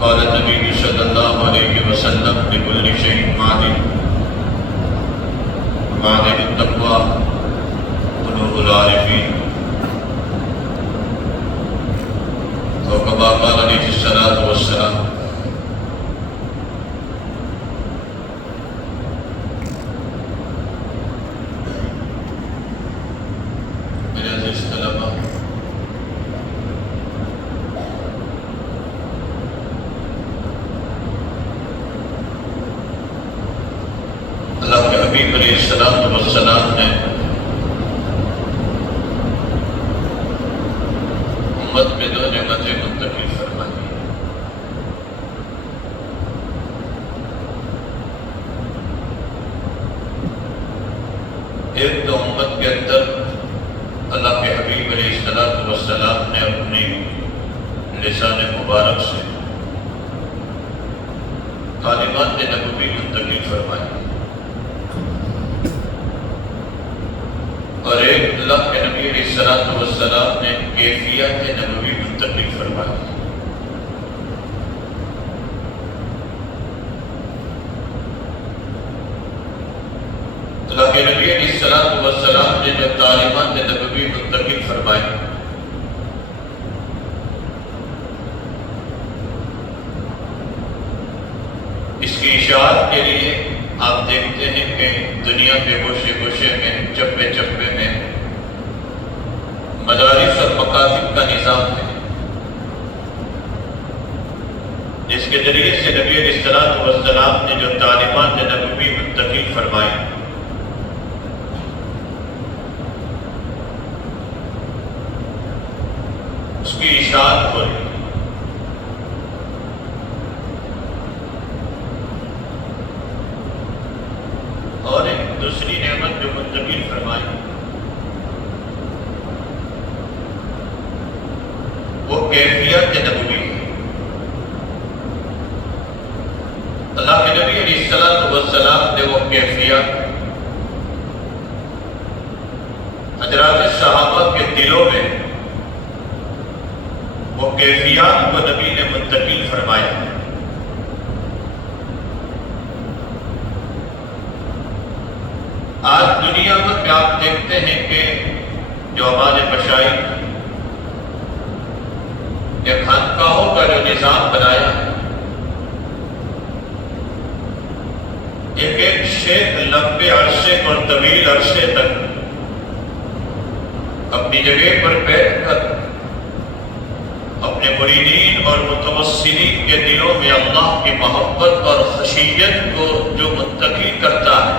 قال النبي صلى الله عليه وسلم لكل شيء معدن معدن التقوى بلوغ العارفين وكما قال عليه الصلاة والسلام میرے عزیز طلباء، اللہ کے حبیب علیہ السلام نے امت میں دو نعمتیں منتقل فرمائی۔ ایک تو امت کے اندر اللہ کے حبیب علیہ السلام نے اپنی لسان مبارک سے تعلیمات نبوی منتقل فرمائی، اور ایک اللہ کے نبی علیہ السلام نے کیفیت نبوی منتقل فرمائی۔ اللہ کے نبی علیہ السلام نے جو تعلیمات نبوی منتقل فرمائی، اس کی اشاعت کے لیے آپ دیکھتے ہیں کہ دنیا کے گوشے گوشے میں، چپے چپے میں مدارس اور مکاتب کا نظام ہے، جس کے ذریعے سے نبی علیہ السلام نے جو تعلیمات نبوی منتقل فرمائی، اس کی اشاعت ہو رہی۔ اور ایک دوسری نعمت جو منتقل فرمائی وہ کیفیت نبوی ہے۔ اللہ کے نبی علیہ السلام نے وہ کیفیت حضرات صحابہ کے دلوں میں وہ کیفیات کو نبی نے منتقل فرمایا۔ آج دنیا بھر میں آپ دیکھتے ہیں کہ جو ہمارے مشائخ یا خانقاہوں کا جو نظام بنایا ہے، ایک ایک شیخ لمبے عرصے اور طویل عرصے تک اپنی جگہ پر بیٹھ کر اپنے مریدین اور متوسلین کے دلوں میں اللہ کی محبت اور خشیت کو جو منتقل کرتا ہے،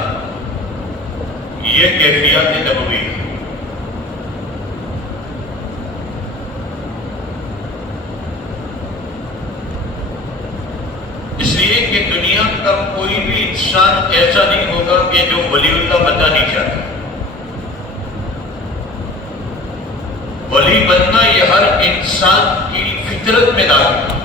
یہ کیفیت نبوی ہے۔ اس لیے کہ دنیا کا کوئی بھی انسان ایسا نہیں ہوگا کہ جو ولی اللہ بننا نہیں چاہتا۔ ولی بننا یہ ہر انسان کی فطرت میں داخل ہے۔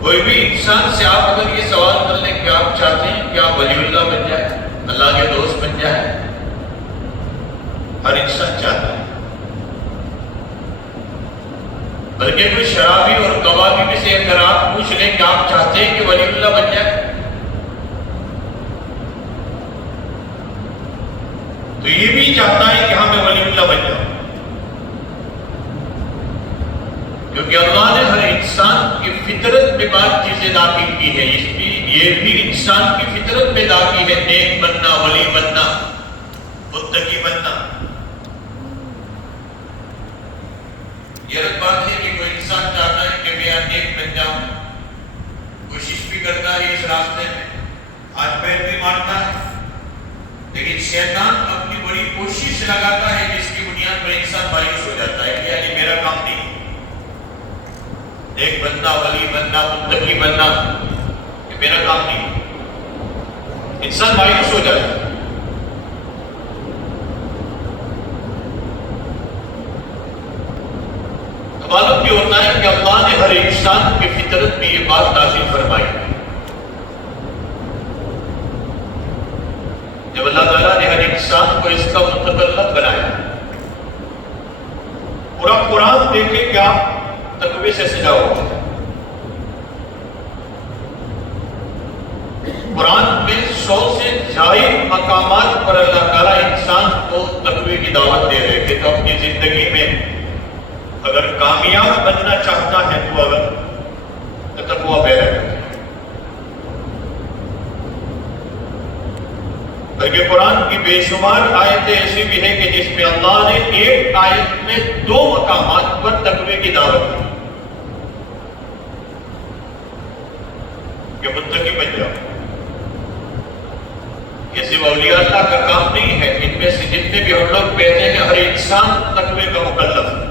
کوئی بھی انسان سے آپ اگر یہ سوال کر لیں کہ آپ چاہتے ہیں کہ آپ ولی اللہ بن جائیں، اللہ کے دوست بن جائیں، ہر انسان چاہتا ہے۔ بلکہ کوئی شرابی اور کبابی میں سے اگر آپ پوچھ لیں کہ آپ چاہتے ہیں کہ ولی اللہ بن جائیں، تو یہ بھی چاہتا ہے کہ ہاں میں ولی اللہ بن جاؤں، کیونکہ اللہ نے ہر انسان کی فطرت میں بات چیزیں داخل کی ہے۔ اس کی یہ بھی انسان کی فطرت میں داخل ہے، نیک بننا، ولی بننا، متقی بننا۔ یہ الگ بات ہے کہ کوئی انسان چاہتا ہے کہ میں نیک بن جاؤں، کوشش بھی کرتا ہے اس راستے میں، ہاتھ پیر بھی مارتا ہے، لیکن شیطان اپنی بڑی کوشش لگاتا ہے جس کی بنیاد پر انسان مایوس ہو جاتا ہے کہ یعنی میرا کام نہیں، ایک بننا، ولی بننا، متقی بننا، یہ میرا کام نہیں، انسان مایوس ہو جاتا ہے۔ تو معلوم یہ ہوتا ہے کہ اللہ نے ہر انسان کی فطرت میں یہ بات نازل فرمائی ہے۔ جب اللہ تعالیٰ نے ہر انسان کو اس کا متکلم بنایا. پورا قرآن دیکھیں کیا تقوی سے سجا ہوا ہے. قرآن میں 100 سے زائد مقامات پر اللہ تعالیٰ انسان کو تقوی کی دعوت دے رہے کہ تو اپنی زندگی میں اگر کامیاب بننا چاہتا ہے تو اگر تقوی پیدا کرے. بلکہ قرآن کی بے شمار آیتیں ایسی بھی ہیں کہ جس میں اللہ نے ایک آیت میں 2 مقامات پر تقوی کی دعوت دی کہ متقی بن جاؤ. یہ صرف اولیاء اللہ کا کام نہیں ہے. ان میں سے جتنے بھی ہم لوگ بیٹھے ہیں ہر انسان تقوی کا مکلف ہے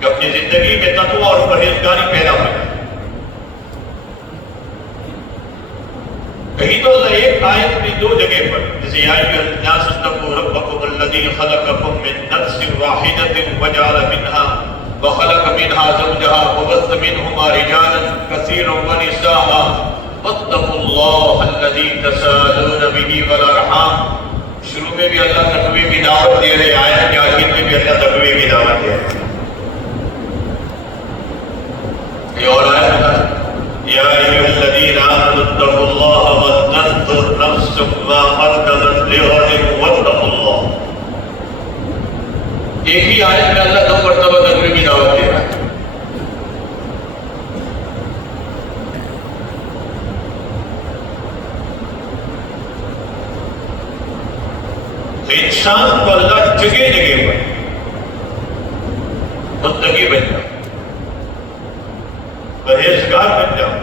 کہ اپنی زندگی میں تقوی اور پرہیزگاری پیدا ہو جائے. کہیں تو اللہ ایک آیت میں 2 جگہ پر جیسے یا ایھا الناس اتقوا ربکم الذی خلقکم من نفس واحدۃ وجعل منها وخلق منها زوجها وبث منهما رجالا كثيرا ونساء واتقوا الله الذي تساءلون به والارحام. شروع میں بھی اللہ تقوی کی دعوت دے رہے آیت کے آخر میں بھی اللہ تقوی کی دعوت دے رہے. یہ اور آیت ہے یا ایھا الذین آمنوا اتقوا اللہ ولتنظر نفس ما قدمت لغد واتقوا اللہ. ایک ہی آیت میں اللہ 2 مرتبہ تقوی کی دعوت دے رہا ہے. انسان کو اللہ جگہ جگہ پر متقی بن جاؤ، پرہیزگار بن جاؤ،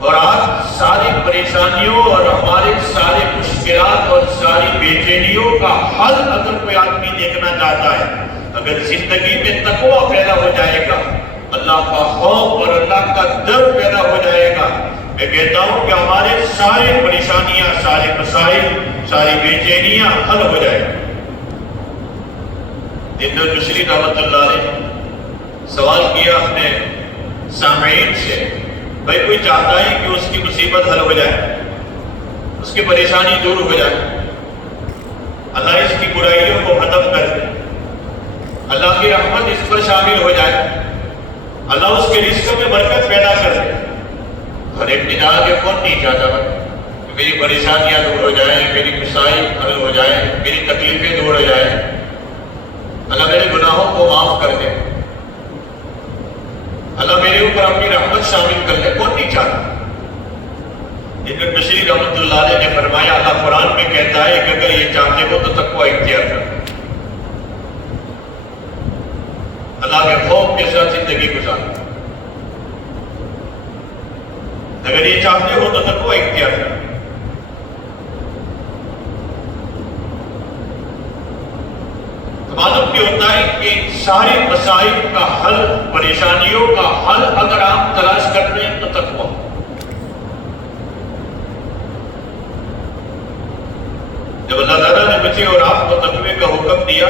اور آج ساری پریشانیوں اور ہمارے سارے مشکلات اور ساری بے چینیوں کا حل اگر کوئی آدمی دیکھنا چاہتا ہے، اگر زندگی میں تقوی پیدا ہو جائے گا، اللہ کا خوف اور اللہ کا ڈر پیدا ہو جائے گا، میں کہتا ہوں کہ ہمارے سارے پریشانیاں، سارے مسائل، ساری بے چینیاں حل ہو جائیں. دندر مشری رحمۃ اللہ نے سوال کیا اپنے سامعین سے، بھائی کوئی چاہتا ہے کہ اس کی مصیبت حل ہو جائے، اس کی پریشانی دور ہو جائے، اللہ اس کی برائیوں کو ختم کر دے، اللہ کی رحمت اس پر شامل ہو جائے، اللہ اس کے رزق میں برکت پیدا کر دے. ہر ایک نجات کے کون نہیں چاہتا کہ میری پریشانیاں دور ہو جائیں، میری مسائل حل ہو جائیں، میری تکلیفیں دور ہو جائیں، اللہ میرے گناہوں کو معاف کر دے، اللہ میرے اوپر اپنی رحمت شامل کر دے. کون نہیں چاہتا؟ ابن بشری رحمۃ اللہ علیہ نے فرمایا اللہ قرآن میں کہتا ہے کہ اگر یہ چاہتے ہو تو تقوی اختیار کرو، اللہ کے خوف کے ساتھ زندگی گزارو. اگر یہ چاہتے ہو تو تقوی اختیار کرو. معلوم بھی ہوتا ہے کہ سارے مسائل کا حل، پریشانیوں کا حل اگر آپ تلاش کرتے ہیں تو تقوی. جب اللہ تعالیٰ نے مجھے اور آپ کو تقوی کا حکم دیا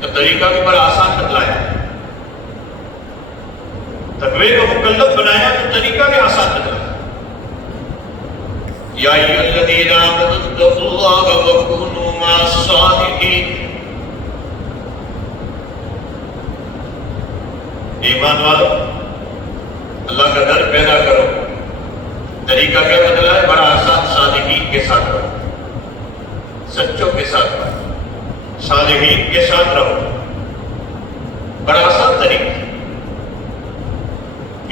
تو طریقہ بھی بڑا آسان بتلایا، تقوی کو مکلف بنایا تو طریقہ بھی آسان بتلایا. یا ایھا الذین آمنوا اتقوا اللہ وکونوا مع الصادقین. ایمان والو اللہ کا ڈر پیدا کرو. طریقہ کیا بدلا ہے؟ بڑا آسان، صادقین کے ساتھ رہو، سچوں کے ساتھ رہو، صالحین کے ساتھ رہو. بڑا آسان طریقہ.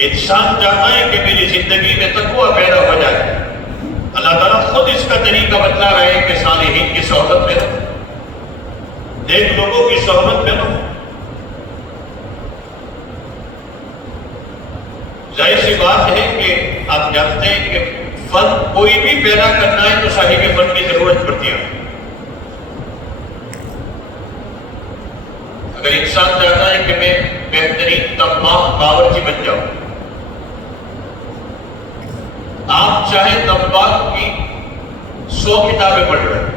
انسان چاہتا ہے کہ میری زندگی میں تقوی پیدا ہو جائے، اللہ تعالیٰ خود اس کا طریقہ بتلا رہے ہیں کہ صالحین کی صحبت میں رہو، نیک لوگوں کی صحبت میں رہو. ظاہر سی بات ہے کہ آپ جانتے ہیں کہ فن کوئی بھی پیدا کرنا ہے تو صاحب فن کی ضرورت پڑتی ہے. اگر انسان چاہتا ہے کہ میں بہترین طباخ باورچی بن جاؤں، آپ چاہے طباخ کی 100 کتابیں پڑھ رہے ہیں،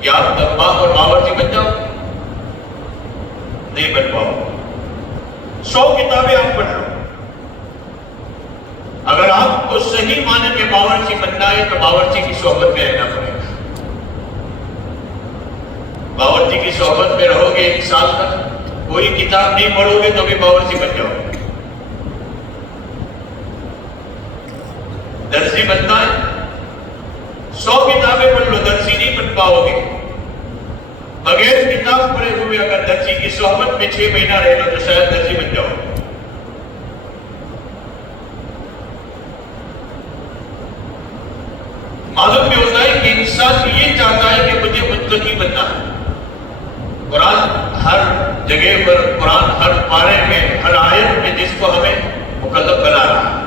کیا آپ طباخ اور باورچی بن جاؤ؟ نہیں بن پاؤ. 100 کتابیں آپ پڑھ رہے. اگر آپ کو صحیح معنی میں باورچی بننا ہے تو باورچی کی صحبت میں رہنا پڑے گا. باورچی کی صحبت میں رہو گے 1 سال تک، کوئی کتاب نہیں پڑھو گے تو بھی باورچی بن جاؤ گے. درزی بننا ہے 100 کتابیں پڑھ لو، درزی نہیں بن پاؤ گے. بغیر کتاب پڑھے ہوئے اگر درزی کی صحبت میں 6 مہینہ رہ لو تو شاید درزی بن جاؤ. معلوم بھی ہوتا ہے کہ انسان یہ چاہتا ہے کہ مجھے متقی بننا ہے. قرآن ہر جگہ پر، قرآن ہر پارے میں، ہر آیت میں جس کو ہمیں مکلف بنا رہا ہے.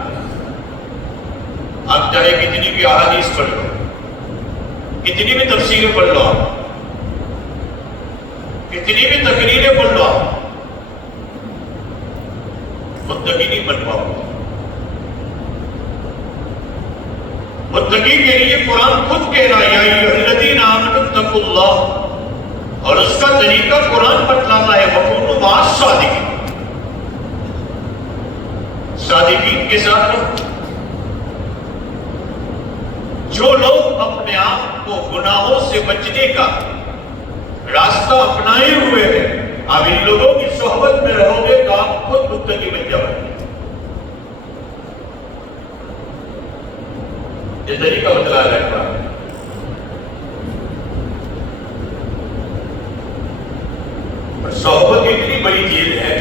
آپ چاہے کتنی بھی احادیث پڑھ لو، کتنی بھی تفسیریں پڑھ لو، آپ کتنی بھی تقریریں پڑھ لو، آپ متقی نہیں بن پاؤ گے. متقی کے لیے قرآن خود کہہ رہا ہے یا ایھا الذین آمنوا اتقوا اللہ، اور اس کا طریقہ قرآن بتلاتا ہے وکونوا مع الصادقین، صادقین کے ساتھ رہو. جو لوگ اپنے آپ کو گناہوں سے بچنے کا راستہ اپنائے ہوئے ہیں، آپ ان لوگوں کی صحبت میں رہو گے تو آپ خود متقی بن جاؤ گے. یہ طریقہ بتلا رہا ہے. اور صحبت اتنی بڑی چیز ہے،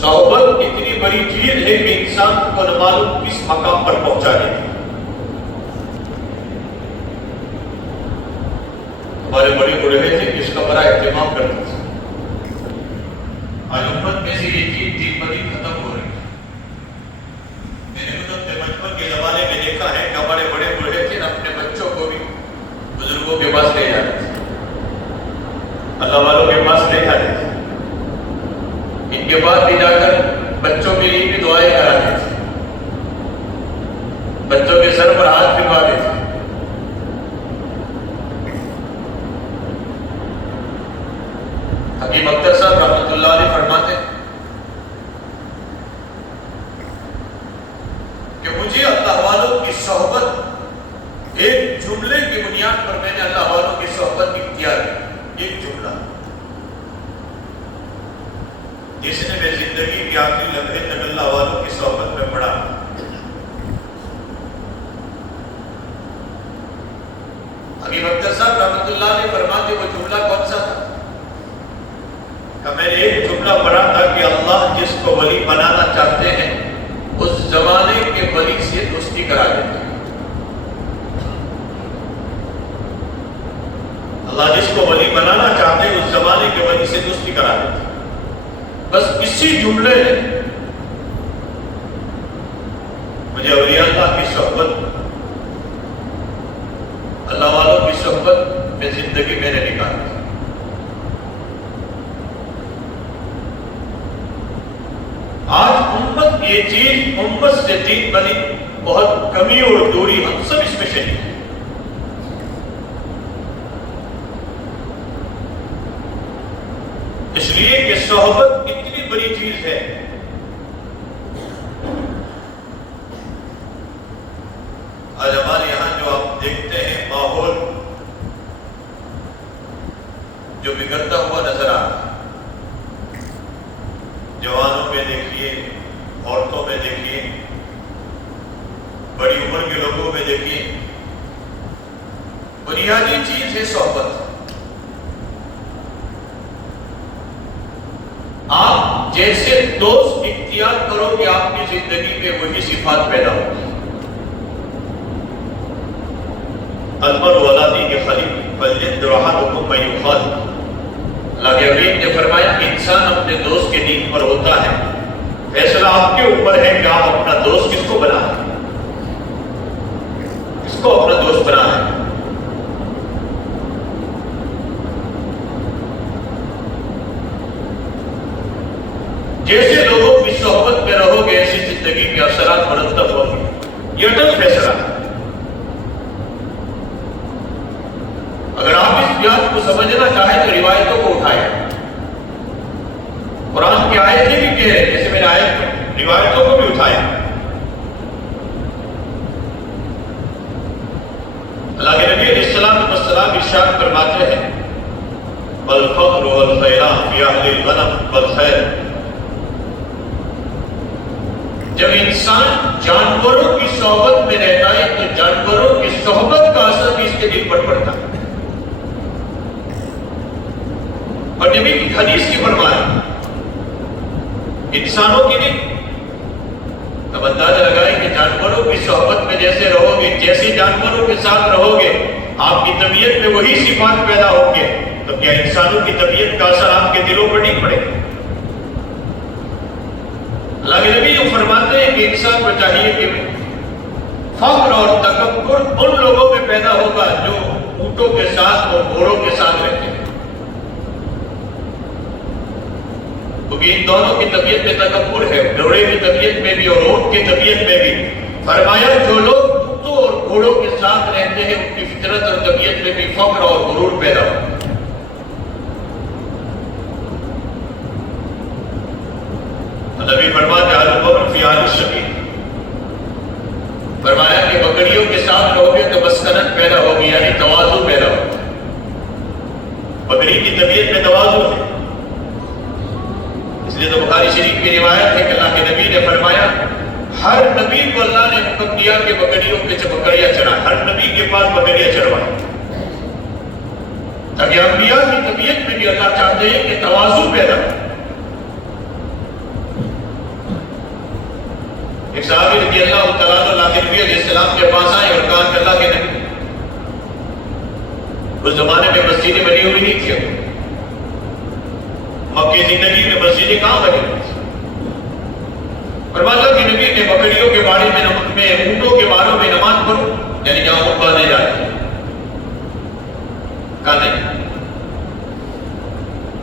صحبت اتنی بڑی چیز ہے کہ انسان کو نہ معلوم کس مقام پر پہنچا دیتی. ہمارے بڑے بڑے تھے جس کا بڑا اہتمام کرتے تھے. آج امت میں سے یہ چیز دن بدن ختم ہو رہی ہے. میں نے خود بچپن کے زمانے میں دیکھا ہے کہ ہمارے بڑے بڑے تھے اپنے بچوں کو بھی بزرگوں کے پاس لے جاتے تھے، اللہ والوں کے پاس لے جاتے تھے. ان کے بعد بھی جا کر بچوں کے لیے بھی دعائیں کراتے تھے، بچوں کے سر پر ہاتھ پھروا دیتے تھے. حکیم اختر صاحب رحمۃ اللہ علیہ فرماتے کہ مجھے اللہ والوں کی صحبت، ایک جملے کی بنیاد پر میں نے اللہ والوں کی صحبت اختیار کی. ایک جملہ جس نے میں زندگی کی آخری لمحے تک اللہ والوں کی صحبت میں پڑھا. حکیم اختر صاحب رحمۃ اللہ علیہ فرماتے وہ جملہ کون سا تھا؟ کہ میں نے ایک جملہ پڑھا تھا کہ اللہ جس کو ولی بنانا چاہتے ہیں اس زمانے کے ولی سے دوستی کرا دیتے ہیں. اللہ جس کو ولی بنانا چاہتے ہیں اس زمانے کے ولی سے دوستی کرا دیتے ہیں. بس اسی جملے نے مجھے اولیاء اللہ کی صحبت، اللہ والوں کی صحبت میں زندگی میں نے نکالی. آج امت یہ چیز، امت سے دین بنی بہت کمی اور دوری، ہم سب اس میں شریک ہیں. اس لیے کہ صحبت اتنی بڑی چیز ہے. آج ہمارے یہاں جو آپ دیکھتے ہیں ماحول جو بگڑتا ہوا نظر آ رہا ہے، جوانوں میں دیکھیے، عورتوں میں دیکھیے، بڑی عمر کے لوگوں میں دیکھیے، بنیادی چیز ہے صحبت. آپ جیسے دوست اختیار کرو کہ آپ کی زندگی میں وہی صفات پیدا ہوگی. المرء علی دین خلیقہ فلینظر احدکم من یخالط. اللہ کے حبیب نے فرمایا کہ انسان اپنے دوست کے دین پر ہوتا ہے، فیصلہ آپ کے اوپر ہے کہ آپ اپنا دوست کس کو بنائیں، کس کو اپنا دوست بنائیں. جیسے لوگوں کی صحبت میں رہو گے ایسی زندگی کے اثرات مرتب ہوں گے. یہ اٹل فیصلہ ہے. اگر آپ اس بات کو سمجھنا چاہیں تو روایتوں کو اٹھائیں. قرآن کی آیتیں بھی کہہ رہے ہیں، جیسے میں نے آیت روایتوں کو بھی اٹھایا. ارشاد فرماتے ہیں والفقر والخیران فی اہل الغنم والخیر، جب انسان جانوروں کی صحبت میں رہتا ہے تو جانوروں کی صحبت کا اثر بھی اس کے دل پر پڑتا ہے، اور نبی کی حدیث کی فرمایا انسانوں کی نہیں، تب اندازہ لگائے کہ جانوروں کی صحبت میں جیسے رہو گے، جیسے جانوروں کے ساتھ رہو گے آپ کی طبیعت میں وہی صفات پیدا ہوں گے، تو کیا انسانوں کی طبیعت کا اثر آپ کے دلوں پر نہیں پڑے گا؟ اللہ کے نبی جو فرماتے ہیں کہ انسان کو چاہیے کہ فخر اور تکبر ان لوگوں میں پیدا ہوگا جو اونٹوں کے ساتھ اور گھوڑوں کے ساتھ رہتے ہیں، کیونکہ ان دونوں کی طبیعت میں تکبر ہے، گھوڑے کی طبیعت میں بھی اور اونٹ کی طبیعت میں بھی۔ فرمایا جو لوگ اونٹوں اور گھوڑوں کے ساتھ رہتے ہیں ان کی فطرت اور طبیعت میں بھی فخر اور غرور پیدا ہوگا۔ نبی فرماتے فرمایا کہ بکریوں کے ساتھ رہو گے تو مسکنت پیدا ہوگی، یعنی تواضع پیدا ہوگا۔ بکری کی طبیعت میں تواضع ہے، اس لیے تو بخاری شریف کی روایت ہے کہ اللہ کے نبی نے فرمایا ہر نبی کو اللہ نے حکم دیا کہ بکریوں کے بکریاں چرائیں، ہر نبی کے پاس بکریاں چروائیں، تاکہ انبیاء کی طبیعت میں بھی اللہ چاہتے ہیں کہ تواضع پیدا ہو۔ ایک صحابی رضی اللہ تعالیٰ اللہ کے نبی علیہ السلام کے پاس آئے اور کہا کہ اللہ کے نبی، اس زمانے میں مسجدیں بنی ہوئی نہیں تھی، مکی زندگی میں مسجدیں کہاں بنی ہوئی تھی؟ اللہ کے نبی نے بکریوں کے بارے میں اونٹوں کے باروں میں نماز پڑھو، یعنی جہاں اونٹ باندھے جاتے ہیں، کہا نہیں۔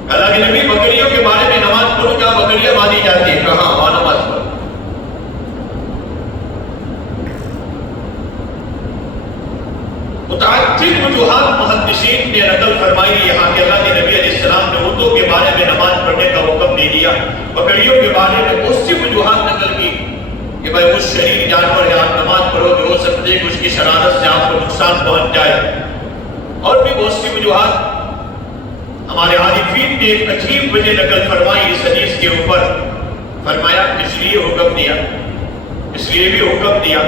اللہ کے نبی بکریوں کے بارے میں نماز پڑھو جہاں بکریاں باندھی جاتی ہیں، کہاں؟ وہاں نماز پڑھو۔ متعدد وجوہات محدثین نے نقل فرمائی یہاں کہ اللہ کے نبی علیہ السلام نے اونٹوں کے بارے میں نماز پڑھنے کا حکم دے دیا، بکریوں کے بارے میں بہت سی وجوہات نقل کی کہ بھائی وہ شریر جانور ہے، آپ نماز پڑھو گے، ہو سکتے ہیں کہ اس کی شرارت سے آپ کو نقصان پہنچ جائے، اور بھی بہت سی وجوہات ہمارے عارفین نے ایک عجیب وجہ نقل فرمائی اس حدیث کے اوپر۔ فرمایا اس لیے حکم دیا، اس لیے بھی حکم دیا،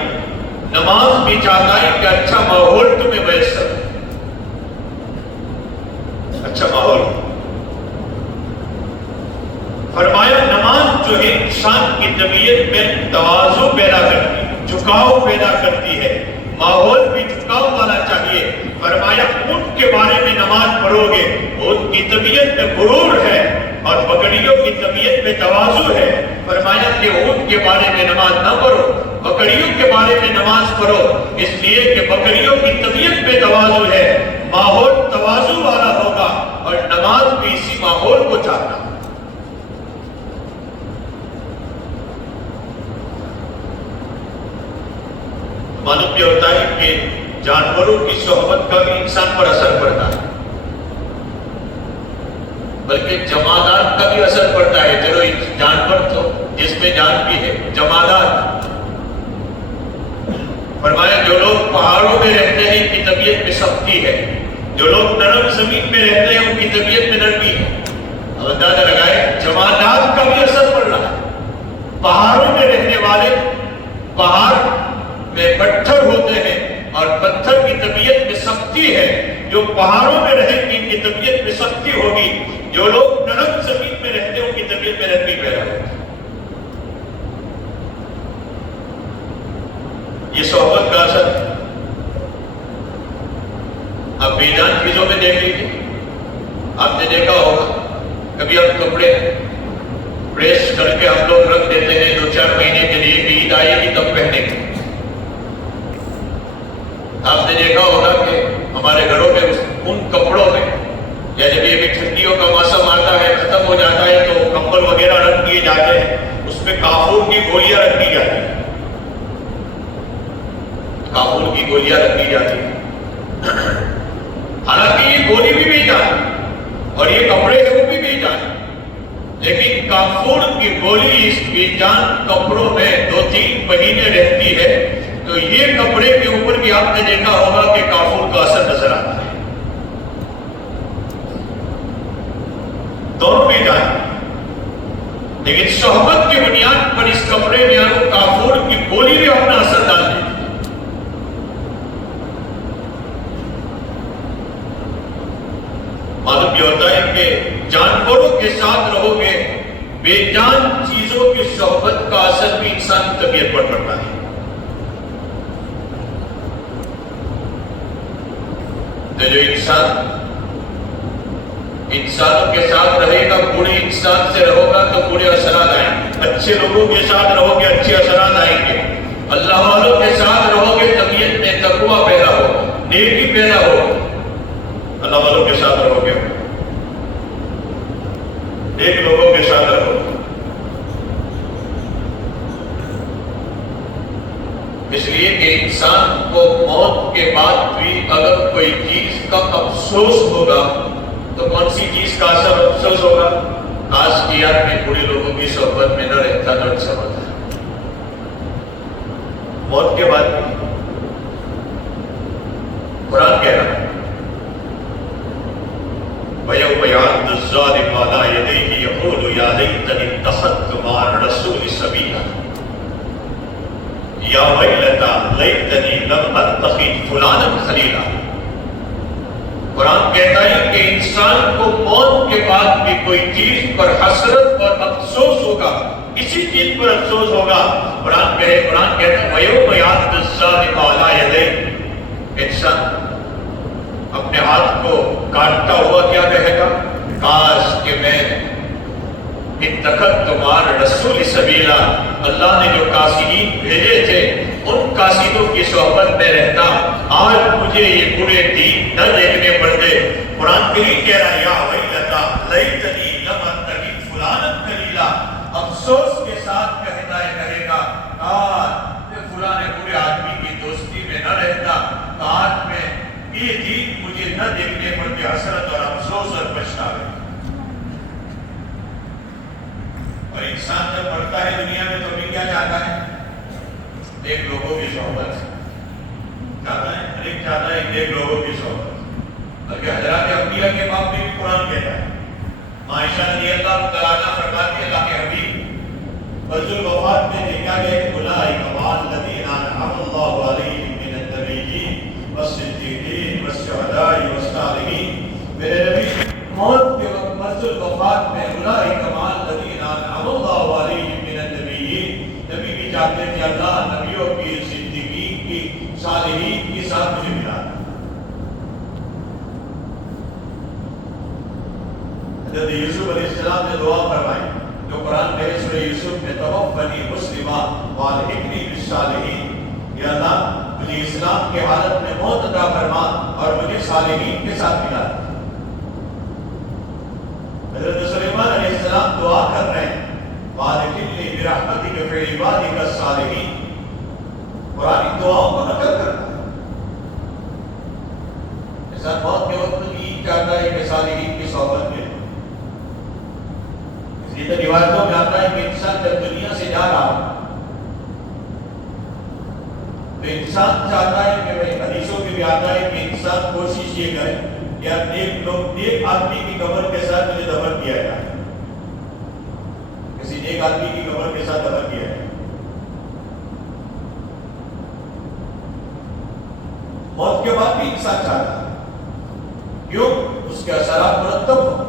نماز بھی چاہتا ہے کہ اچھا ماحول تمہیں میسر، اچھا ماحول۔ فرمایا نماز جو ہے انسان کی طبیعت میں تواضع پیدا کرتی ہے، جھکاؤ پیدا کرتی ہے، ماحول بھی جھکاؤ والا چاہیے۔ فرمایا اونٹ کے بارے میں نماز پڑھو گے، اونٹ کی طبیعت میں غرور ہے اور بکریوں کی طبیعت میں تواضع ہے۔ فرمایا کہ اونٹ کے بارے میں نماز نہ پڑھو، بکریوں کے بارے میں نماز پڑھو، اس لیے کہ بکریوں کی طبیعت میں تواضع ہے، ماحول تواضع والا ہوگا اور نماز بھی اسی ماحول کو چاہتا ہے۔ معلوم یہ ہوتا ہے کہ جانوروں کی صحبت کا بھی انسان پر اثر پڑتا ہے، بلکہ جمادات کا بھی اثر پڑتا ہے۔ چلو جانور تو جس میں جان بھی ہے، جمادات۔ فرمایا جو لوگ پہاڑوں میں رہتے ہیں ان کی طبیعت میں سختی ہے، جو لوگ نرم زمین میں رہتے ہیں ان کی طبیعت میں نرمی ہے۔ اب اندازہ لگائے جمادات کا بھی اثر پڑ رہا ہے۔ پہاڑوں میں رہنے والے، پہاڑ میں پتھر ہوتے ہیں اور پتھر کی طبیعت میں سختی ہے، جو پہاڑوں میں رہیں گے ان کی طبیعت میں سختی ہوگی، جو لوگ نرم زمین میں رہتے ہیں ان کی طبیعت میں نرمی پیدا ہوگی۔ یہ صحبت کا اثر ہے۔ اب بے جان چیزوں میں دیکھ لیجیے، آپ نے دیکھا ہوگا کبھی ہم کپڑے پریس کر کے ہم لوگ رکھ دیتے ہیں 2-4 مہینے کے لیے، عید آئے گی تب پہنے گے۔ آپ نے دیکھا ہوگا کہ ہمارے گھروں میں ان کپڑوں میں، یا جب یہ ٹھنڈیوں کا موسم آتا ہے، ختم ہو جاتا ہے، تو کمبل وغیرہ رکھ دیے جاتے ہیں، اس میں کافور کی گولیاں رکھ دی جاتی ہیں، کافور کی گولیاں رکھ دی جاتی ہیں۔ حالانکہ یہ گولی بھی جان اور یہ کپڑے ہیں وہ بھی جان، لیکن کافور کی گولی اس بے جان کپڑوں میں 2-3 مہینے رہتی ہے، تو یہ کپڑے کے اوپر بھی آپ نے دیکھا ہوگا کہ کافور کا اثر نظر آتا ہے۔ دونوں بھی جائیں، لیکن صحبت کی بنیاد پر اس کمرے میں آنو کافور کی بولی بھی اپنا اثر ڈال دے. معلوم یہ ہوتا ہے کہ جانوروں کے ساتھ رہو گے، بے جان چیزوں کی صحبت کا اثر بھی انسان کی طبیعت پر پڑتا ہے. تو جو انسان انسانوں کے ساتھ رہے گا، بڑے انسان سے رہو گا تو بڑے اثرات آئیں گے. اچھے لوگوں کے ساتھ رہو گے، اچھے اثرات آئیں گے. اللہ والوں کے ساتھ رہو گے، طبیعت میں تقویٰ پیدا ہوگا، نیکی پیدا ہوگا. اللہ والوں کے ساتھ رہو گے، نیک لوگوں کے ساتھ رہو گے. اس لیے کہ انسان کو موت کے بعد بھی اگر کوئی چیز کا افسوس ہوگا تو کون سی چیز کا اثر افسوس ہوگا؟ کاش کہ یار میں برے لوگوں کی صحبت میں نہ رہتا تو اچھا ہوتا. موت کے بعد بھی قرآن کہہ رہا ہے وَيَوْمَ يَعَضُّ الظَّالِمُ عَلَىٰ يَدَيْهِ يَقُولُ يَا لَيْتَنِي اتَّخَذْتُ مَعَ الرَّسُولِ سَبِيلًا یا ویلتى لیتنی لم اتخذ فلانا خلیلا. قرآن کہتا ہے کہ انسان کو موت کے بعد بھی کوئی چیز پر حسرت اور افسوس ہوگا، اسی چیز پر افسوس ہوگا. قرآن کہتا ہے وَيَوْمَ يَعَضُّ الظَّالِمُ عَلَىٰ يَدَيْهِ. انسان اپنے ہاتھ کو کاٹتا ہوا کیا کہے گا؟ کاش کہ میں اتخذت مع الرسول سبیلا، اللہ نے جو قاصدین بھیجے تھے ان قاصدوں کی صحبت میں رہتا. آج مجھے یہ برے دین نہ دیکھنے پڑتے. قرآن کریم کہہ رہا ہے یا ویلتى لیتنی لم اتخذ فلانا خلیلا. افسوس کے ساتھ کہے گا کاش میں فلاں برے آدمی کی دوستی میں نہ رہتا، کاش میں یہ دین مجھے نہ دیکھنے پڑتے. حسرت اور افسوس اور پچھتاوے. اور انسان جب پڑھتا ہے دنیا میں تو بھی کیا چاہتا ہے؟ ایک لوگوں کی صحبت چاہتا ہے، ہر ایک چاہتا ہے ایک لوگوں کی صحبت. بلکہ حضرات انبیاء کے باب میں بھی قرآن کہتا ہے. عائشہ رضی اللہ تعالیٰ فرماتی ہے اللہ کے حبیب بذل الوفات میں دیکھا گیا کہ اولئک مع الذین انعم اللہ علیہم من النبیین والصدیقین والشہداء والصالحین. میرے نبی موت کے وقت بذل الوفات میں اولئک مع الذین انعم اللہ علیہم من النبیین، نبی بھی چاہتے تھے اللہ نبیوں کی، صدیقین کی، صالحین کے ساتھ مجھے ملا. حضرت یوسف علیہ السلام نے دعا فرمائی جو قرآن میں سورہ یوسف میں توفنی مسلما والحقنی بالصالحین. یا اللہ مجھے اسلام کے حالت میں موت عطا فرما اور مجھے صالحین کے ساتھ ملا. حضرت سلیمان علیہ السلام دعا کر رہے ہیں وَأَدْخِلْنِي بِرَحْمَتِكَ فِي عِبَادِكَ الصَّالِحِينَ. قرآن کی دعاؤں کو نقل کرتا ہے. انسان موت کے وقت یہ چاہتا ہے کہ صالحین کی صحبت میں. اس لیے تو روایتوں میں آتا ہے کہ انسان جب دنیا سے جا رہا ہو تو انسان چاہتا ہے کہ حدیثوں میں بھی آتا ہے کہ انسان کوشش یہ کرے یا نیک آدمی کی قبر کے ساتھ مجھے دفن کیا جائے، کسی نیک آدمی کی قبر کے ساتھ دفن کیا جائے. موت کے بعد بھی انسان چاہتا ہے، کیوں؟ اس کے اثرات مرتب ہو.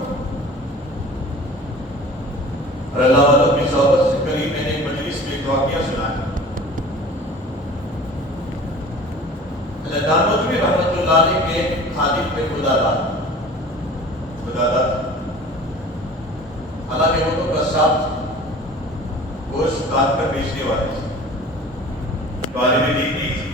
اور اللہ والوں کی صحبت سے قریب میں نے ایک مجلس میں ایک واقعہ سنایا. دانوجوی رحمۃ اللہ علیہ کے خادم پہ خدا داد حالانکہ وہ تو قصاب گوشت کاٹ کر بیچنے والے تھے، طالب دین نہیں تھی.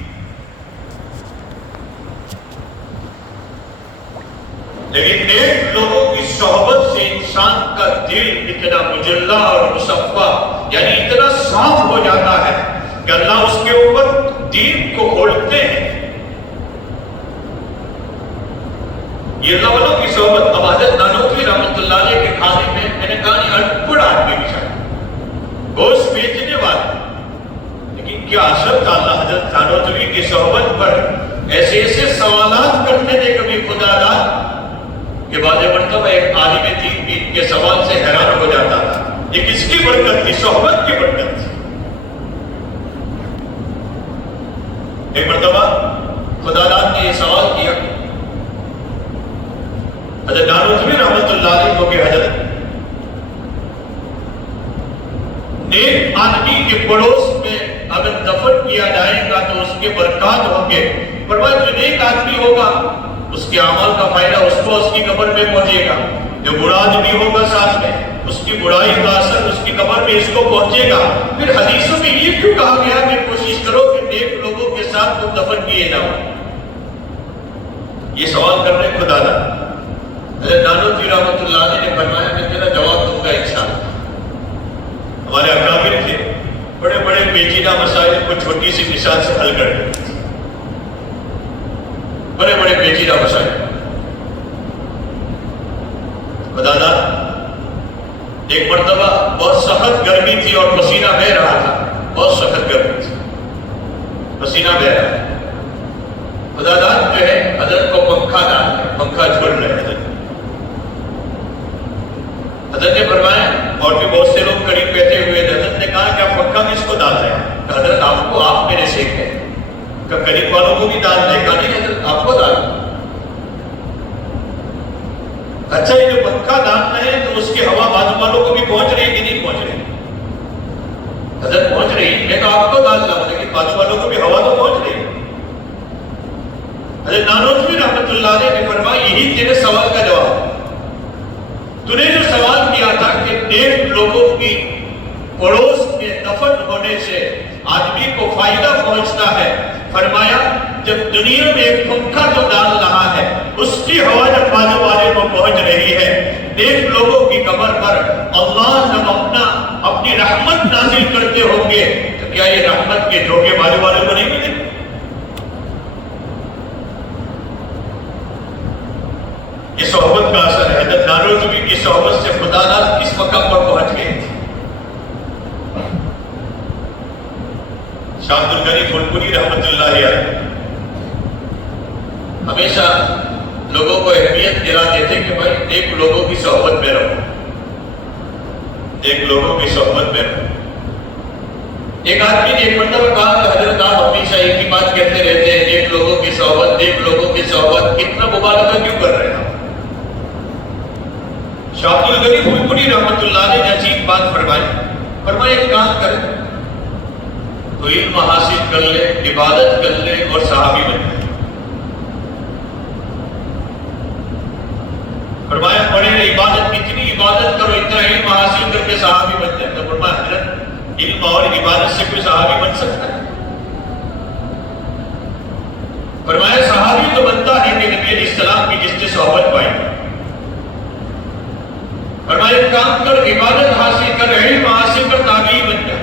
لیکن نیک لوگوں کی صحبت سے انسان کا دل اتنا مجلہ اور مصفا یعنی اتنا صاف ہو جاتا ہے کہ اللہ اس کے اوپر دین کو کھولتے ہیں. یہ اللہ والوں کی صحبت. اب حضرت دانوجوی رحمۃ اللہ علیہ کے خادم میں نے کہا یہ انپڑھ آدمی بھی شاید گوشت بیچنے والے، لیکن کیا اثر تھا اللہ حضرت دانوجوی کی صحبت پر. ایسے ایسے سوالات کرتے تھے کبھی خدا داد کہ بعض مرتبہ ایک عالم دین بھی ان کے سوال سے حیران ہو جاتا تھا، یہ کس کی برکت تھی؟ صحبت کی برکت تھی۔ ایک مرتبہ خدا داد نے یہ سوال کیا، حضرت نانوتوی رحمت اللہ علیہ کو کہ حضرت نیک آدمی کے پڑوس میں اگر دفن کیا جائے گا تو اس کے برکات ہوں گے، فرمایا جو نیک آدمی ہوگا اس کے اعمال کا فائدہ اس کو اس کی قبر میں پہنچے گا، جو برا آدمی ہوگا ساتھ میں اس کی برائی کا اثر اس کی قبر میں اس کو پہنچے گا۔ پھر حدیثوں میں یہ کیوں کہا گیا کہ کوشش کرو کہ نیک لوگوں کے ساتھ تم دفن کیے جاؤ؟ یہ سوال کر رہے خدا دا حضرت نانوتوی رحمت اللہ علیہ نے فرمایا میں تیرا جواب دوں گا انشاءاللہ۔ ہمارے اکابر تھے، بڑے بڑے پیچیدہ مسائل کو چھوٹی سی مثال سے حل کر دیتے، بڑے بڑے پیچیدہ مسائل۔ خدا دا ایک مرتبہ بہت سخت گرمی تھی اور پسینہ بہہ رہا تھا، بہت سخت گرمی تھی، پسینہ بہہ رہا ہے۔ خدا داد جو ہے حضرت کو پنکھا ڈال ہے، پنکھا جھول رہے حضرت نے فرمایا، اور بھی بہت سے لوگ قریب بیٹھے ہوئے، حضرت نے کہا کہ آپ پنکھا کس کو ڈال رہے ہیں؟ کہ حضرت آپ کو، آپ میرے شیخ ہیں، کہ قریب والوں کو بھی ڈال دیں؟ کہا نہیں حضرت آپ کو ڈال دیں۔ اچھا یہ جو پنکھا ڈالنا ہے تو اس کی ہوا بازو والوں کو بھی پہنچ رہی ہے کہ نہیں پہنچ رہی؟ حضرت پہنچ رہی، میں تو آپ کو ڈال رہا ہوں لیکن بازو والوں کو بھی ہوا تو پہنچ رہی ہے۔ حضرت نانوتوی رحمت اللہ علیہ نے فرمایا یہی تیرے سوال کا جواب، تو نے جو سوال کیا تھا کہ نیک لوگوں کی پڑوس میں دفن ہونے سے آدمی کو فائدہ پہنچتا ہے، فرمایا جب دنیا میں ایک پنکھا تو ڈال رہا ہے اس کی ہوا جب بازو والے کو پہنچ رہی ہے، نیک لوگوں کی قبر پر اللہ جب اپنی رحمت نازل کرتے ہوں گے تو کیا یہ رحمت کے جھونکے بازو والے کو نہیں ملے؟ یہ صحبت کا اثر ہے۔ حضرت نانوتوی کی صحبت سے خدا داد کس مقام پر پہنچ گئے۔ شاہ عبد الغنی پھولپوری رحمت اللہ علیہ ہمیشہ لوگوں کو اہمیت دلاتے تھے کہ بھائی نیک لوگوں کی صحبت میں رہو، نیک لوگوں کی صحبت میں رہو۔ ایک آدمی نے ایک مرتبہ کہا کہ حضرت آپ ہمیشہ ایک ہی بات کہتے رہتے ہیں، نیک لوگوں کی صحبت، نیک لوگوں کی صحبت، اتنا مبالغہ کیوں کر رہے ہیں؟ شاہ عبد الغنی پھولپوری رحمت اللہ علیہ نے عجیب بات فرمائی، فرمایا ایک کام کرے تو علم حاصل کر لے، عبادت کر لے اور صحابی بن جائے۔ فرمایا پڑھے عبادت، کتنی عبادت کرو اتنا علم حاصل کر کے صحابی بن جائے۔ تو فرمایا حضرت علم اور عبادت سے کوئی صحابی بن سکتا ہے؟ فرمایا صحابی تو بنتا ہے کہ نبی علیہ السلام کی جس سے صحبت پائی۔ فرمایا ایک کام کر، عبادت حاصل کر، علم حاصل کر، تابعی بن جائے۔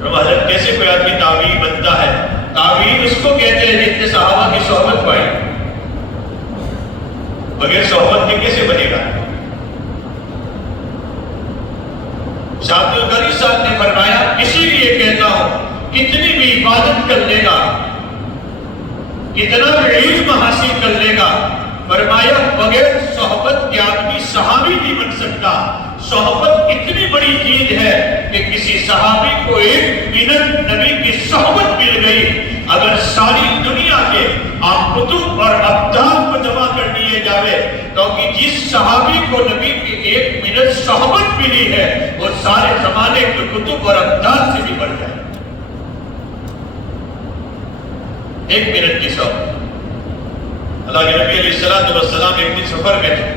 فرمایا حضرت کیسے کوئی آدمی تابعی بنتا ہے؟ تابعی اس کو کہتے ہیں جس نے صحابہ کی صحبت پائی، بغیر صحبت کے کیسے بنے گا؟ شاہ عبد الغنی صاحب نے فرمایا اسی لیے کہتا ہوں کتنی بھی عبادت کر لے گا، کتنا بھی علم حاصل کر لے گا، فرمایا بغیر صحبت کے آدمی صحابی نہیں بن سکتا۔ صحبت اتنی بڑی چیز ہے کہ کسی صحابی کو ایک منٹ نبی کی صحبت مل گئی، اگر ساری دنیا کے آپ کتب اور ابدال کو جمع کر دیے جاوے تو جس صحابی کو نبی کی ایک منٹ صحبت ملی ہے وہ سارے زمانے کے کتب اور ابدال سے بھی بڑھ جائے۔ ایک منٹ کی صحبت۔ اللہ کے نبی علیہ السلام ایک دن سفر میں تھے،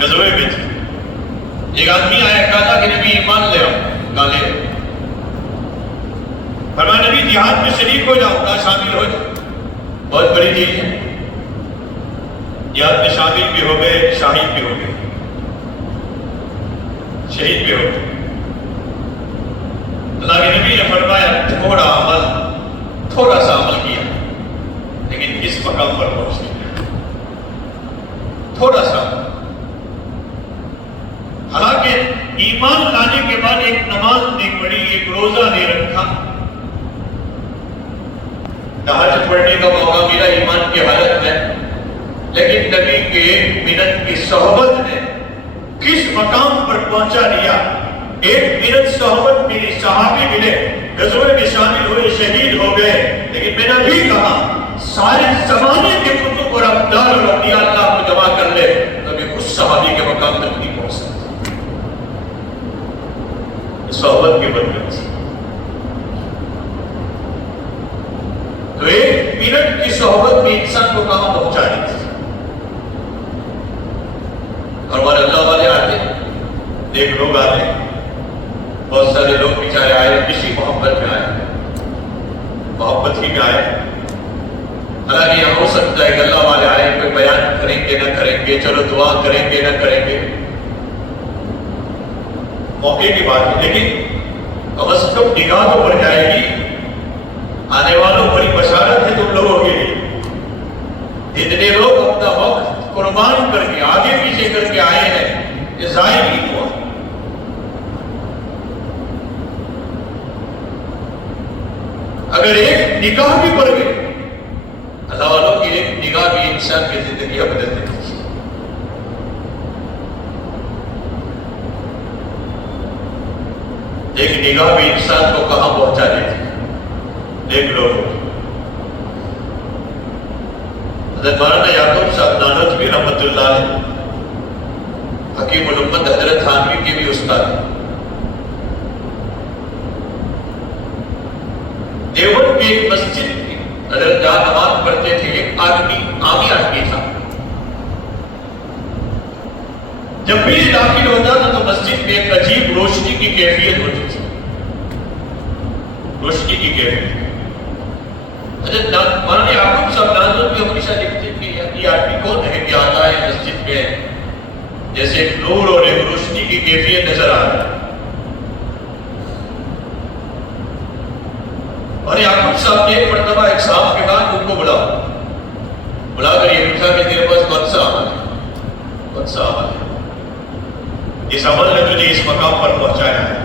غزوے میں تھے، ایک آدمی آیا کہا کہ نبی ایمان لے آؤ، کہا لے آؤ۔ فرمایا نبی جہاد میں شریک ہو جاؤ، کہا شامل ہو جاؤ، بہت بڑی چیز ہے، جہاد میں شامل بھی ہو گئے، شہید بھی ہو گئے، شہید بھی ہو گئے۔ اللہ کے نبی نے فرمایا تھوڑا سا عمل کیا لیکن کس مقام پر پہنچ گیا، تھوڑا سا۔ حالانکہ ایمان لانے کے بعد ایک نماز نہیں پڑھی، ایک روزہ نہیں رکھا، نہ حج پڑھنے کا موقع ملا ایمان کی حالت میں، لیکن نبی کے 1 منٹ کی صحبت نے کس مقام پر پہنچا دیا۔ 1 منٹ صحبت میری، صحابی ملے، غزوے میں شامل ہوئے، شہید ہو گئے، لیکن میں نے بھی کہا سارے زمانے کے کتب اور ابدال اور اولیاء اللہ کو جمع کر لے، کبھی اس صحابی کے مقام تک نہیں پہنچ سکتا۔ صحبت کی برکت سے تو 1 منٹ کی صحبت میں انسان کو کہاں پہنچا دیتی۔ اور ہمارے اللہ والے آتے، ایک لوگ آتے، بہت سارے لوگ بیچارے آئے، کسی محبت میں آئے، محبت ہی میں آئے۔ حالانکہ یہ ہو سکتا ہے کہ اللہ والے آئے، کوئی بیان کریں گے نہ کریں گے، چلو دعا کریں گے نہ کریں گے، موقع کی بات ہے، لیکن کم از کم نگاہ تو پڑ جائے گی۔ آنے والوں بڑی بشارت ہے تم لوگوں کے لیے، اتنے لوگ اپنا وقت قربان کر کے آگے پیچھے کر کے آئے ہیں، یہ ضائع نہیں ہوا۔ اگر ایک نگاہ بھی پڑ گئی، اللہ والوں کی ایک نگاہ بھی انسان کی زندگی بدل دیتی ہے۔ ایک نگاہ بھی انسان کو کہاں پہنچا دیتی ہے۔ دیکھ لو حضرت مولانا یعقوب صاحب نانوتوی رحمۃ اللہ علیہ، حکیم الامت حضرت تھانوی کے بھی استاد ہیں۔ دیوبند میں ایک مسجد تھی، حضرت جہاں نماز پڑھتے تھے، ایک آدمی عامی آدمی تھا، جب بھی یہ داخل ہوتا تھا تو مسجد میں ایک عجیب روشنی کی کیفیت ہوتی تھی، روشنی کی کیفیت۔ حضرت مولانا یعقوب صاحب نانوتوی ہمیشہ لکھتے کہ یہ آدمی کون ہے کہ آتا ہے مسجد میں جیسے ایک نور اور ایک روشنی کی کیفیت نظر آ رہا ہے۔ اور یعقوب صاحب نے ایک مرتبہ ایگزام کے بعد ان کو بلا کر یہ پوچھا کہ تیرے پاس کون سا عمل ہے، کون سا عمل ہے، اس عمل نے تجھے اس مقام پر پہنچایا ہے۔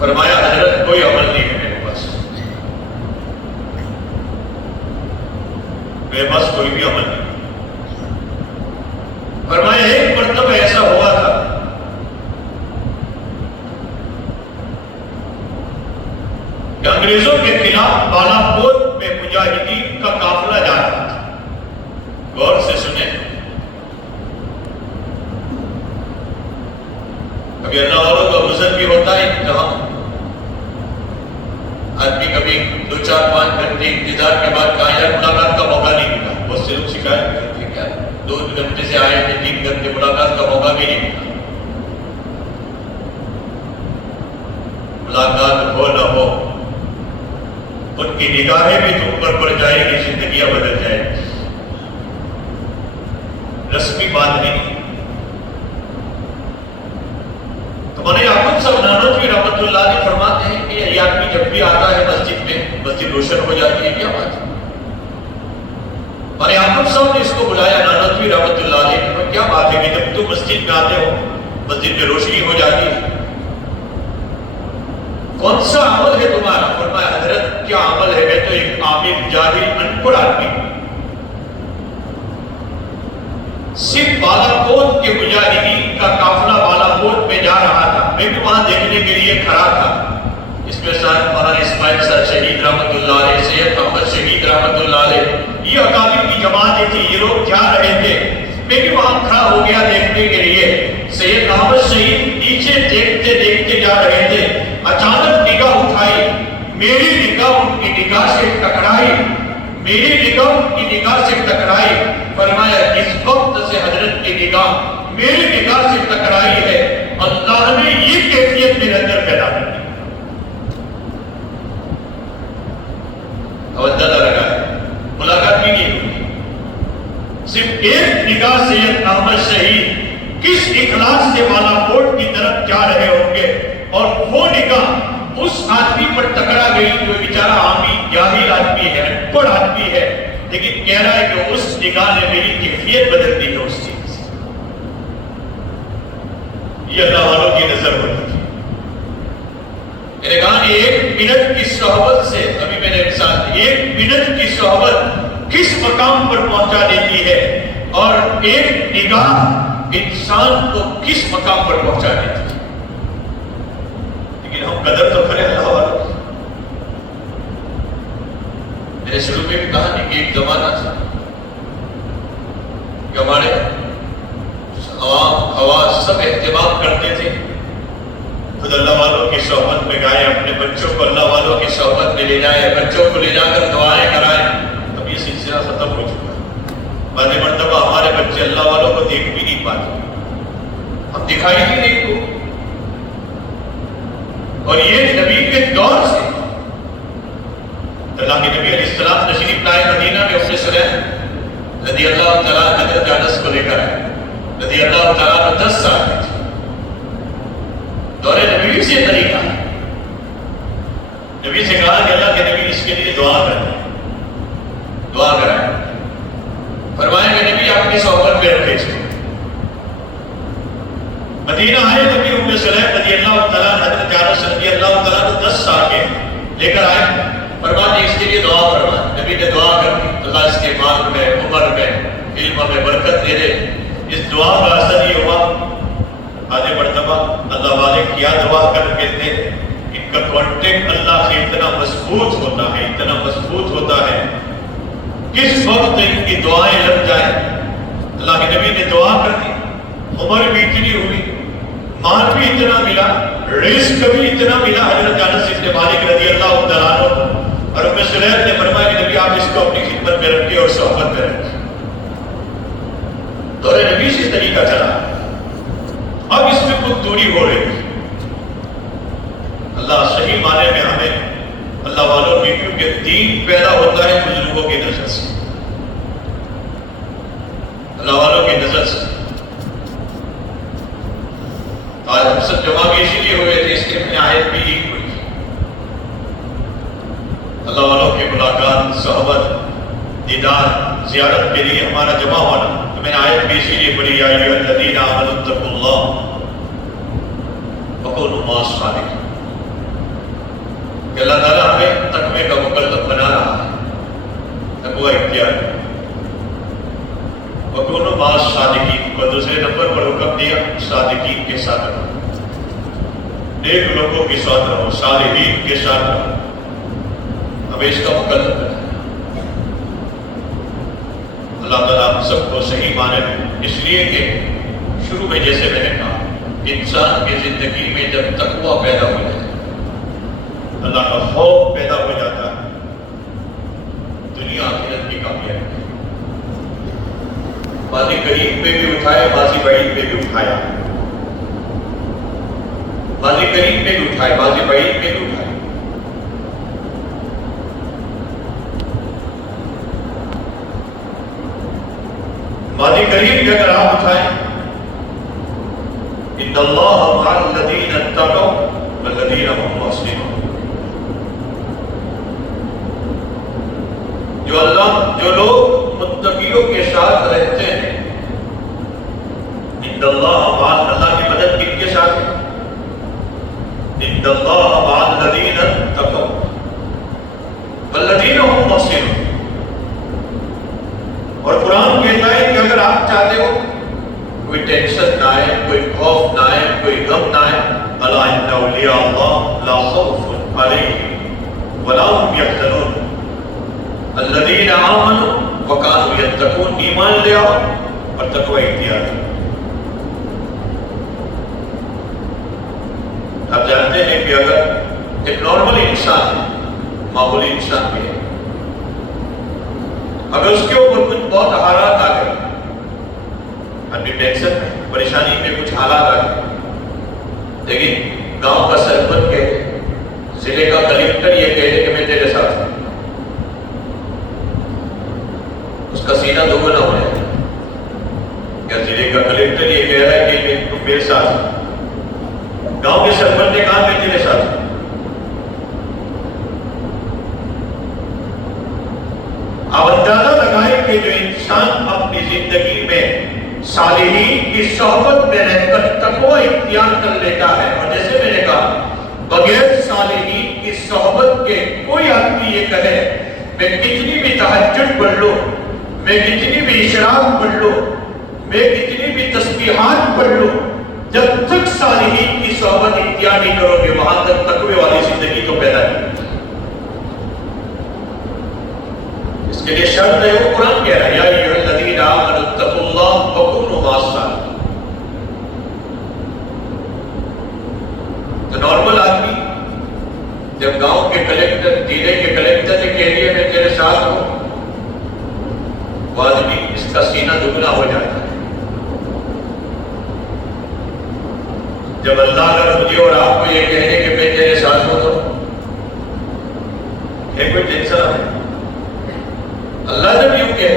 فرمایا حضرت کوئی عمل نہیں ہے میرے پاس، میرے پاس کوئی بھی عمل نہیں۔ فرمایا ایک مرتبہ ایسا ہوا تھا کہ انگریزوں کے خلاف بالاکوٹ میں مجاہدین کا قافلہ جا رہا تھا۔ غور سے سنیں، کبھی اللہ والوں کا گزر بھی ہوتا ہے امتحان، آدمی کبھی 2-4-5 گھنٹے انتظار کے بعد کہا یار ملاقات کا موقع نہیں ملا، بہت سے لوگ شکایت کرتے ہیں کیا 2 گھنٹے سے آئے تھے، 3 گھنٹے ملاقات کا موقع بھی نہیں ملا۔ ملاقات ہو نہ ہو، ان کی نگاہیں بھی تم پر پڑ جائے گی، زندگیاں بدل جائے گی، رسمی بات نہیں۔ تو مولانا یعقوب صاحب نانوتوی رحمۃ اللہ علیہ فرماتے ہیں کہ یہ آدمی جب بھی آتا ہے مسجد میں، مسجد روشن ہو جاتی ہے، کیا بات ہے۔ مولانا یعقوب صاحب نے اس کو بلایا، نانوتوی رحمۃ اللہ علیہ نے، کیا بات ہے کہ جب تم مسجد میں آتے ہو مسجد میں روشنی ہو جاتی ہے، کون سا عمل ہے تمہارا؟ فرمایا حضرت کیا عمل ہے، میں تو ایک عامل جاہل ان پڑھ آدمی ہوں، صرف بالاکوٹ کے مجاہدین کا قافلہ بالاکوٹ میں جا رہا تھا، میں بھی وہاں دیکھنے کے لیے کھڑا تھا۔ اس میں ساتھ مولانا اسماعیل صاحب شہید رحمۃ اللہ علیہ، سید محمد شہید رحمۃ اللہ علیہ، یہ اکابر کی جماعتیں تھی، یہ لوگ جا رہے تھے، میں بھی وہاں کھڑا ہو گیا دیکھنے کے لیے۔ سید محمد شہید نیچے دیکھتے دیکھتے جا رہے تھے، اچانک نگاہ اٹھائی، میری نگاہ ان کی نگاہ سے ٹکرائی، میری نگاہ ان کی نگاہ سے ٹکرائی۔ فرمایا اس وقت سے حضرت کی نگاہ میری نگاہ سے ٹکرائی ہے، اللہ نے یہ کیفیت میرے اندر پیدا کر دی۔ توجہ لگا ہے، ملاقات بھی نہیں ہوئی، صرف ایک نگاہ سید احمد شہید کس اخلاص سے بالاکوٹ کی طرف جا رہے ہوں گے، اور وہ نگاہ اس آدمی پر ٹکرا گئی جو بیچارہ عامی جاہل آدمی ہے، ان پڑھ آدمی ہے، لیکن کہہ رہا ہے کہ اس نگاہ نے میری کیفیت بدل دی ہے اس چیز سے۔ یہ اللہ والوں کی نظر ہوتی ہے، نے کہا 1 منٹ کی صحبت سے، ابھی میں نے مثال دی، 1 منٹ کی صحبت کس مقام پر پہنچا دیتی ہے، اور ایک نگاہ انسان کو کس مقام پر پہنچا دیتی ہے۔ لیکن ہم قدر تو کریں اللہ والوں کی۔ میں نے شروع میں بھی کہا نہیں کہ ایک زمانہ تھا کہ ہمارے عوام خواص سب اہتمام کرتے تھے، خود اللہ والوں کی صحبت میں گائے، اپنے بچوں کو اللہ والوں کی صحبت میں لے جائے، بچوں کو لے جا کر دعائیں کرائیں۔ اب یہ سلسلہ ختم ہو چکا ہے۔ بعض مرتبہ ہمارے بچے اللہ والوں کو دیکھ بھی نہیں پاتے، ہم دکھائی بھی نہیں کو، اور یہ نبی کے دور سے اللہ کے نبی علیہ السلام تشریف لائے مدینہ میں، ام سلیم رضی اللہ تعالیٰ حضرت انس کو لے کر آئے، رضی اللہ تعالیٰ 10 سال کی تھی۔ دور نبی سے طریقہ ہے، نبی سے کہا کہ اللہ کے نبی اس کے لیے دعا کریں، دعا کرائیں، فرمائیں کہ نبی آپ کی صحبت میں رکھے اس کو۔ مدینہ آئے نبی ام سلیم رضی اللہ تعالیٰ حضرت انس رضی اللہ تعالیٰ 10 سال کے لے کر آئے، فرماتے اس کے لیے دعا فرمائیں۔ نبی نے دعا کر دی، اللہ اس کے مال میں، عمر میں، علم میں برکت دے دے۔ اس دعا کا اثر یہ ہوا، آدھے مرتبہ اللہ والے کیا دعا کر کے تھے، ان کا کانٹیکٹ اللہ سے اتنا مضبوط ہوتا ہے، اتنا مضبوط ہوتا ہے، کس وقت ان کی دعائیں لگ جائیں۔ اللہ کے نبی نے دعا کر دی، عمر بھی اتنی ہوئی، مال بھی اتنا ملا، رزق بھی اتنا ملا حضرت انس بن مالک رضی اللہ تعالیٰ عنہ، اور ام سلیم نے فرمایا کہ نبی آپ اس کو اپنی خدمت میں رکھیں اور صحبت میں رکھیں۔ دور نبی سے طریقہ چلا، اب اس میں کچھ دوری ہو رہی ہے۔ اللہ صحیح معنی میں ہمیں اللہ والوں کی، کیونکہ دین پیدا ہوتا ہے بزرگوں کی نظر سے، اللہ والوں کی نظر سے۔ آج ہم سب جمع بھی اسی لیے ہوئے تھے، اس کے اپنے آیت بھی ایک ہوئی، اللہ والوں کی ملاقات، صحبت، دیدار، زیارت کے لیے ہمارا جمع ہونا۔ تو میں نے آیت بھی اسی لیے پڑھی، یا ایھا الذین آمنوا اتقوا اللہ وکونوا مع الصادقین، کہ اللہ تعالیٰ ہمیں تقوی کا مکلف بنا رہا ہے، تقوی اختیار، وکونوا مع الصادقین، اور دوسرے نمبر پر حکم دیا صادقین کے ساتھ رہو، نیک لوگوں کے ساتھ رہو، صالحین کے ساتھ رہو، ہمیں اس کا مکلف بنا۔ اللہ تعالیٰ ہم سب کو صحیح معنی میں، اس لیے کہ شروع میں جیسے میں نے کہا، انسان کی زندگی میں جب تقویٰ پیدا ہو جائے، اللہ کا خوف پیدا ہو جاتا ہے، دنیا آخرت کی کامیابی۔ ماضی قریب پہ بھی اٹھائے، ماضی بعید پہ بھی اٹھایا، ماضی قریب پہ بھی اٹھائے، ماضی بعید پہ بھی اٹھائے۔ ماضی قریب کے اگر آپ اٹھائیں، ان اللہ مع الذین اتقوا والذین هم محسنون، جو لوگ متقیوں کے ساتھ رہتے ہیں، ان اللہ مع، اللہ کی مدد کن کے ساتھ ہے؟ ان اللہ مع الذین اتقوا والذین هم محسنون۔ اور قرآن کہتا ہے کہ اگر آپ چاہتے ہو کوئی ٹینشن نہ آئے، کوئی خوف نہ آئے، کوئی غم نہ آئے، الا ان اولیاء اللہ لا خوف علیہم ولا هم یحزنون الذین آمنوا وکانوا یتقون، ایمان لے آؤ اور تقوی اختیار کرو۔ آپ جانتے ہیں کہ اگر ایک نارمل انسان ہے، معمولی انسان بھی ہے، اگر اس کے اوپر کچھ بہت حالات آ گئے، ابھی ٹینشن میں، پریشانی میں کچھ حالات آ گئے، لیکن گاؤں کا سرپنچ کہے، ضلع کا کلکٹر یہ کہے کہ میں تیرے ساتھ ہوں، اس کا سینہ دوگنا ہو جائے۔ کیا ضلع کا کلکٹر یہ کہہ رہا ہے کہ تم میرے ساتھ ہوں، گاؤں کے سرپنچ نے کہا میں تیرے ساتھ ہوں۔ آپ اندازہ لگائیں کہ جو انسان اپنی زندگی میں صالحین کی صحبت میں رہ کر تقوی اختیار کر لیتا ہے، اور جیسے میں نے کہا بغیر صالحین کی صحبت کے کوئی آدمی یہ کہے میں کتنی بھی تہجد پڑھ لوں، میں کتنی بھی اشراق پڑھ لوں، میں کتنی بھی تسبیحات پڑھ لوں، جب تک صالحین کی صحبت اختیار نہیں کرو گے وہاں تک تقوی والی زندگی تو پیدا نہیں۔ اس کے لیے شرط ہے، وہ قرآن کہہ رہا ہے یا ایھا الذین آمنوا اتقوا اللہ وکونوا مع الصادقین۔ تو نارمل آدمی جب گاؤں کے کلیکٹر، ضلع کے کلیکٹر نے کہہ دیا میں تیرے ساتھ ہوں، وہ آدمی اس کا سینہ دگنا ہو جاتا ہے۔ جب اللہ اگر مجھے اور آپ کو یہ کہنے کہ میں تیرے ساتھ ہوں تو ہے کوئی ٹینشن ہے؟ اللہ جب یوں کہے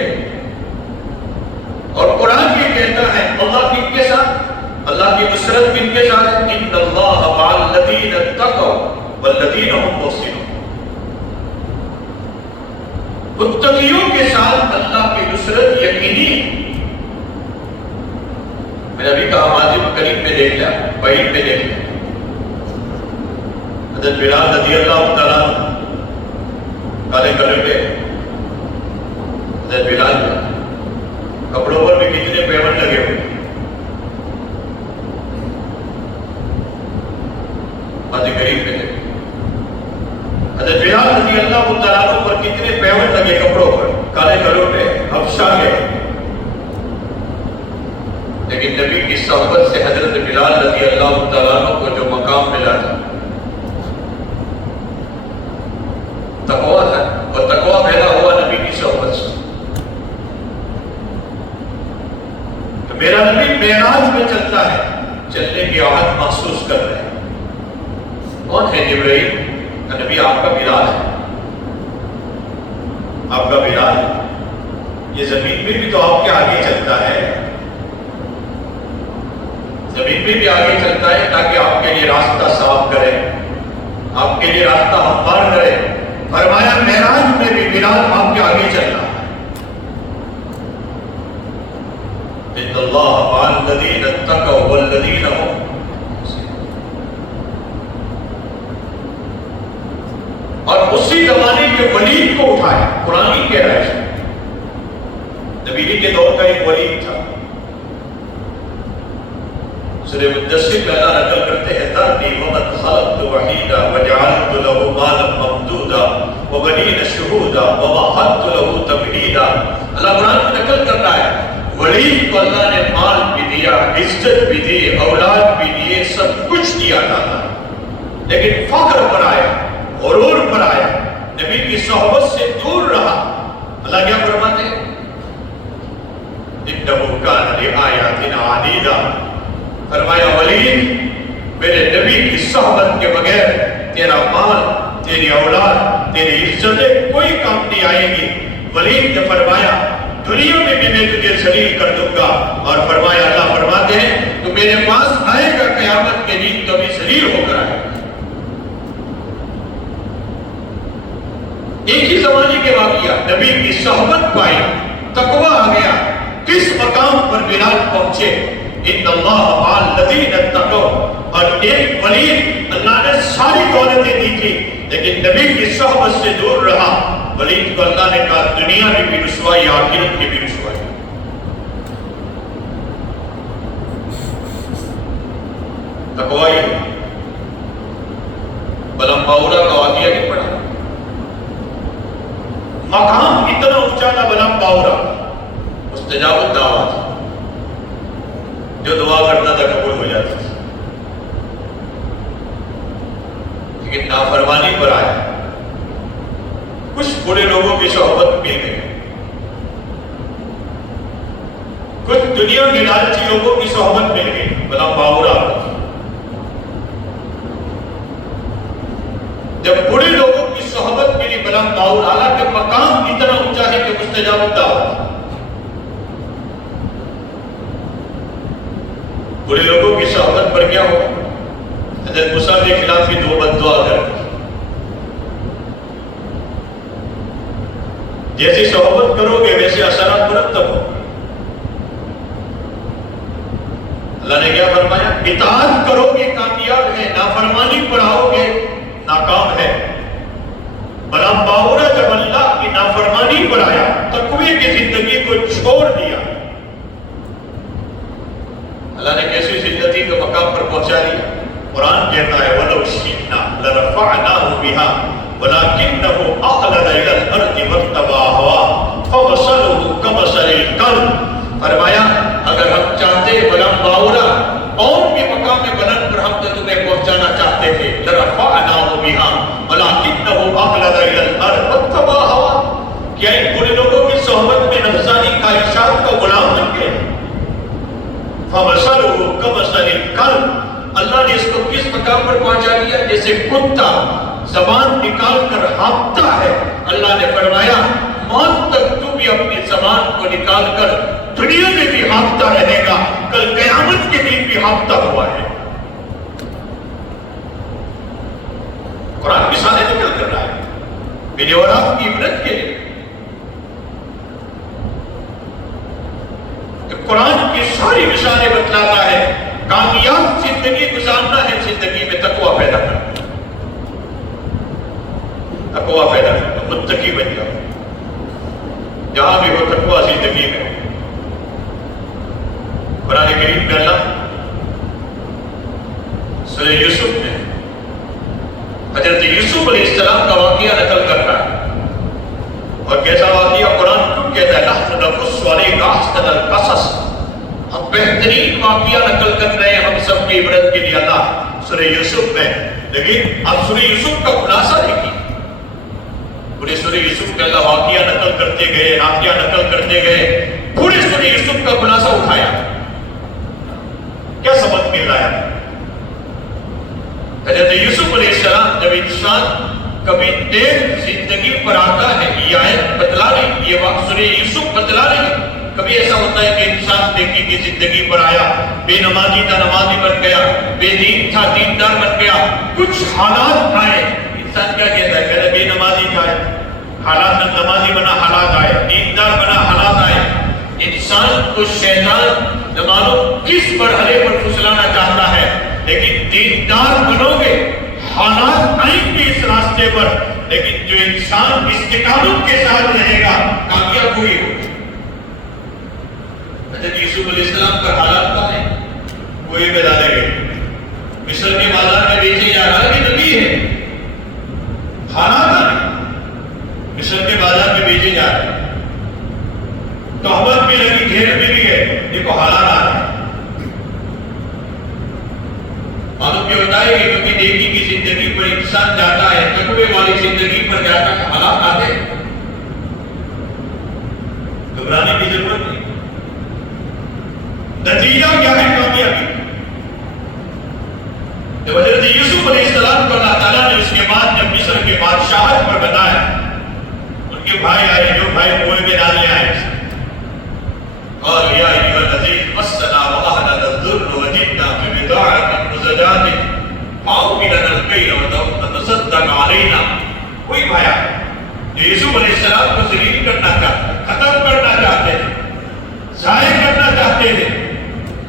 اور قرآن یہ کہتا ہے اللہ کن کے ساتھ، اللہ کی نصرت کن کے ساتھ ہے؟ ان اللہ مع الذین اتقوا والذین هم محسنون۔ متقیوں کے ساتھ اللہ کی نصرت یقینی ہے۔ میں نے ابھی کہا ماضی قریب میں دیکھ لیا، بعید میں دیکھ لیا، حضرت بلال رضی اللہ تعالیٰ کالے کلر کے حضرت بلال کپڑوں پر بھی کتنے پیمنٹ لگے ہوئے، ماضی قریب میں دیکھ، حضرت بلال رضی اللہ تعالیٰ پر کتنے پیمنٹ لگے کپڑوں پر، کالے کلر پہ افشا گئے، لیکن نبی کی صحبت سے حضرت بلال رضی اللہ تعالیٰ کو جو مقام ملا تھا تقویٰ تھا، اور تقویٰ پیدا ہوا نبی کی صحبت سے۔ تو میرا نبی معراج میں چلتا ہے، چلنے کی آہت محسوس کر رہے ہیں۔ کون ہے جبرائیل؟ نبی آپ کا بلال ہے، آپ کا بلال ہے، یہ زمین میں بھی تو آپ کے آگے چلتا ہے، زمین میں بھی آگے چلتا ہے تاکہ آپ کے لیے راستہ صاف کرے، آپ کے لیے راستہ ہموار کرے۔ فرمایا معراج میں بھی بلال آپ کے آگے چل رہا ہے۔ ان اللہ مع الذین اتقوا والذین هم محسنون۔ اور اسی زمانے کے ولید کو اٹھایا، قرآن ہی کہہ رہا ہے، نبی کے دور کا ایک ولید تھا، سورہ مدثر میں اللہ نقل کرتے ہیں ذرنی ومن خلقت وحیدا وجعلت له مالا ممدودا وبنین شہودا ومہدت له تمہیدا۔ اللہ قرآن میں نقل کر رہا ہے ولید کو اللہ نے مال بھی دیا، عزت بھی دی، اولاد بھی دیے، سب کچھ دیا تھا، لیکن فخر پر آیا، غرور پر آیا، نبی کی صحبت سے دور رہا۔ اللہ کیا فرماتے ہیں انہ کان لآیاتنا عنیدا، فرمایا ولید میرے نبی کی صحبت کے بغیر تیرا مال، تیری اولاد، تیری عزتیں کوئی کام نہیں آئے گی۔ ولید نے فرمایا دنیا میں بھی میں تجھے ذلیل کر دوں گا، اور فرمایا اللہ فرماتے ہیں تو میرے پاس آئے گا قیامت کے دن تو بھی ذلیل ہو کر آئے گا۔ ایک ہی زمانے کے واقعہ، نبی کی صحبت پائی، تقویٰ آ گیا، کس مقام پر بلال پہنچے؟ ان اللہ مع الذین اتقوا، اور ایک ولید اللہ نے ساری دولتیں دی تھی لیکن نبی کی صحبت سے دور رہا، ولید کو اللہ نے کہا دنیا میں بھی رسوائی، آخرت میں بھی رسوائی۔ تقوی بلم باورا کا واقعہ نہیں پڑھا، مقام اتنا اونچا تھا بلم باورا، مستجاب الدعوات، جو دعا کرتا تھا قبول ہو جاتی تھی، لیکن نافرمانی پر آیا، کچھ بڑے لوگوں کی صحبت مل گئی، کچھ دنیا کے لالچی لوگوں کی صحبت مل گئی، بلا باورا۔ جب بڑے لوگوں کی صحبت ملی بلا باورا، حالانکہ مقام اتنا اونچا ہے کہ مستجاب الدعوات، بڑے لوگوں کی صحبت پر کیا ہو؟ حضرت موسیٰ کے خلاف بھی دو بد دعا کر دی، جیسی صحبت کرو گے ویسے اثرات مرتب ہو۔ اللہ نے کیا فرمایا؟ اطاعت کرو گے کامیاب ہے، نافرمانی پر آؤ گے ناکام ہے۔ بلام باورا جب اللہ کی نافرمانی پر آیا، تقوی کی زندگی کو چھوڑ دیا، اللہ نے کیسی زندگی کے مقام پر پہنچا دیا؟ قرآن کہتا ہے وَلَوْ شِئْنَا لَرَفَعْنَاهُ بِهَا وَلَكِنَّهُ أَخْلَدَ إِلَى الْأَرْضِ وَاتَّبَعَ هَوَاهُ فَمَثَلُهُ كَمَثَلِ الْكَلْبِ، فرمایا اگر ہم چاہتے بلند باورا قوم کے مقام بلند پر ہم تو تمہیں پہنچانا چاہتے تھے، لَرَفَعْنَاهُ بِهَا وَلَكِنَّهُ أَخْلَدَ إِلَى الْأَرْضِ وَاتَّبَعَ هَوَاهُ، کیا ان برے لوگوں کی صحبت میں نفسانی خواہشات کا غلام بن گئے؟ فَمَثَلُهُ كَمَثَلِ الْكَلْبِ، اللہ نے اس کو کس مقام پر پہنچا دیا؟ جیسے کتا زبان نکال کر ہانپتا ہے، اللہ نے فرمایا موت تک تو بھی اپنی زبان کو نکال کر دنیا میں بھی ہانپتا رہے گا، کل قیامت کے دن بھی ہانپتا ہوا ہے۔ قرآن مثالیں نکل کر رہا ہے میرے اور آپ کی عبرت کے لیے۔ قرآن کی ساری مثالیں بتلاتا ہے کامیاب زندگی گزارنا ہے، زندگی میں تقویٰ پیدا کرنا، تقویٰ پیدا کرنا، متقی بن جاؤ، جہاں بھی ہو تقویٰ زندگی میں ہو۔ قرآن کریم میں اللہ سورہ یوسف میں حضرت یوسف علیہ السلام کا واقعہ نقل کر رہا ہے، اور کیسا واقعہ؟ قرآن کیوں کہتا ہے نحن نقص علیک احسن القصص، ہم بہترین واقعہ نقل کر رہے ہیں ہم سب کی عبرت کے لیے اللہ سورہ یوسف میں۔ لیکن اب سورہ یوسف کا خلاصہ دیکھیے، پورے سورہ یوسف میں اللہ واقعہ نقل کرتے گئے، واقعہ نقل کرتے گئے، پورے سورہ یوسف کا خلاصہ اٹھایا، کیا سبق مل رہا ہے؟ حضرت یوسف علیہ السلام جب انسان کبھی دیر زندگی پر آتا ہے، یہ آیت بتلا رہی، یہ وقت سورہ یوسف بتلا رہی، کبھی ایسا ہوتا ہے کہ انسان نیکی کی زندگی پر آیا، بے نمازی تھا نمازی بن گیا، بے دین تھا دیندار بن گیا، کچھ حالات آئے، انسان کیا کہتا ہے؟ کہتا ہے بے نمازی تھا حالات، نمازی بنا حالات آئے، دیندار بنا حالات آئے۔ انسان کو شیطان نہ معلوم کس مرحلے پر پھسلانا چاہتا ہے، لیکن دیندار بنو گے حالات آئیں گے اس راستے پر، لیکن جو انسان استقامت کے ساتھ رہے گا کامیاب ہوئی ہوگی۔ حضرت یوسف علیہ السلام پر حالات کا ہے، کوئی میں ڈالے گئے، مصر کے بازار میں بیچے جا رہا ہے، نبی ہے، حالات آنے مصر کے بازار میں بیچے جا رہے ہیں، تہمت بھی لگی، گھیر میں بھی گئے، دیکھو حالات آ رہے ہیں۔ معلوم یہ ہوتا ہے کہ کبھی نیکی کی زندگی پر انسان جاتا ہے، تقوی والی زندگی پر جاتا ہے، حالات آتے ہیں، گھبرانے کی ضرورت نہیں۔ نتیجہ کیا ہے؟ کامیابی۔ جب حضرت یوسف علیہ السلام کو اللہ تعالیٰ نے اس کے بعد جب مصر کے بادشاہت پر بتایا، ان کے بھائی آئے، جو بھائی کنویں میں ڈالنے آئے، اور یا ایھا الذین مسنا واهلنا الضر وجئنا ببضاعة مزجاة فأوف لنا الكيل وتصدق علينا، کوئی بھائی جو یوسف علیہ السلام کو ذلیل کرنا چاہتے، ختم کرنا چاہتے تھے، ضائع کرنا چاہتے تھے،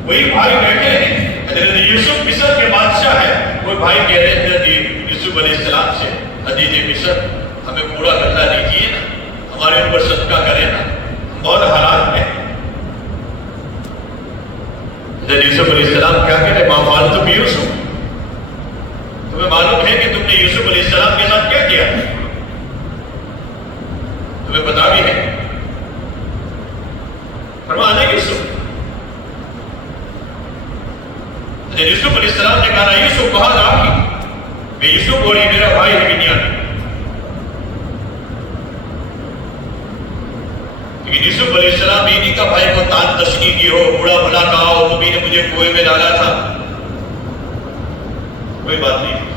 وہی بھائی بیٹھے ہیں۔ حضرت یوسف مصر کے بادشاہ ہے، وہ بھائی کہہ رہے تھے یوسف علیہ السلام سے، عزیز مصر ہمیں پورا بدلہ دیجیے نا، ہمارے اوپر صدقہ کرے نا، اور حالات میں حضرت یوسف علیہ السلام کیا کہہ رہے؟ ماں فعلتم یوسف، تمہیں معلوم ہے کہ تم نے یوسف علیہ السلام کے ساتھ کیا کیا؟ تمہیں پتا بھی ہے؟ فرمایا یوسف، یوسف علیہ السلام نے کہا یوسف کہا راکی، میں یوسف اور یہ میرا بھائی ہے بنیامین۔ لیکن یوسف علیہ السلام بیوی کا بھائی کو تان تشنی کی ہو، بڑا بھلا کہا ہو، تمہیں نے مجھے کنویں میں ڈالا تھا، کوئی بات نہیں،